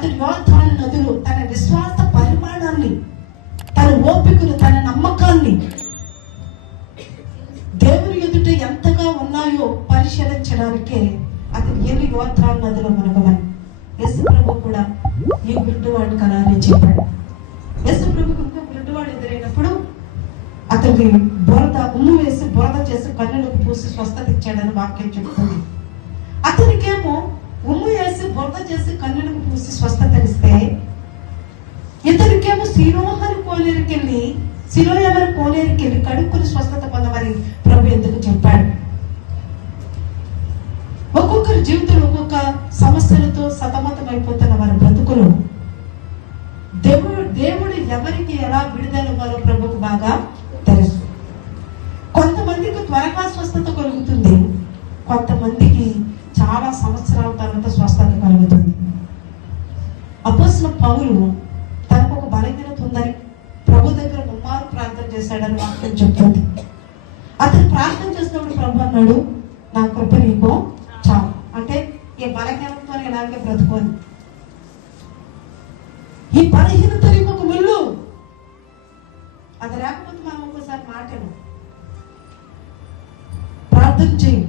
అతని యోర్దాను నదులు తన విశ్వాస పరిమాణాన్ని, తన ఓపికను, తన నమ్మకాన్ని దేవుని ఎదుట ఎంతగా ఉన్నాయో పరిశీలించడానికే అతను ఎన్ని యోర్దాను నదులు మునగమని యేసు ప్రభు కూడా ఈ గుడ్డివాడికి అలానే చెప్పాడు. యేసు ప్రభుకు ఇంకో గుడ్డివాడు ఎదురైనప్పుడు అతనికి ఉమ్ము వేసి బురద చేసి కన్నులకు పూసి స్వస్థత ఇచ్చాడని వాక్యం చెబుతుంది. అతనికేమో ఉమ్ము వేసి బురద చేసి కన్నులకు పూసి స్వస్థతనిస్తే, ఇతనికేమో సిలోయమని కోనేరుకెళ్ళి కడుక్కుని స్వస్థత పొందమని ప్రభు ఎందుకు చెప్పాడు? ఒక్కొక్కరి జీవితంలో ఒక్కొక్క సమస్యలతో సతమతమైపోతున్న వారి బ్రతుకులు దేవుడు ఎవరికి ఎలా విడుదల ఇవ్వాలో ప్రభుకు బాగా తెలుసు. కొంతమందికి త్వరగా స్వస్థత కలుగుతుంది, కొంతమందికి చాలా సంవత్సరాల తర్వాత స్వస్థత కలుగుతుంది. అపోస్తలుడైన పౌలు తనకు ఒక బలహీనత ఉందని ప్రభు దగ్గర ముమ్మారు ప్రార్థన చేశాడని వాక్యం చెప్తుంది. అతను ప్రార్థన చేసినప్పుడు ప్రభు అన్నాడు, నా కృప నీకు చాలు. అంటే ఈ బలహీనతతో ఇలాగే బ్రతుకోని, ఈ బలహీనత నీకు ఒక ముళ్ళు. అది లేకపోతే మనం ఒక్కోసారి మాటను ప్రార్థన చేయి.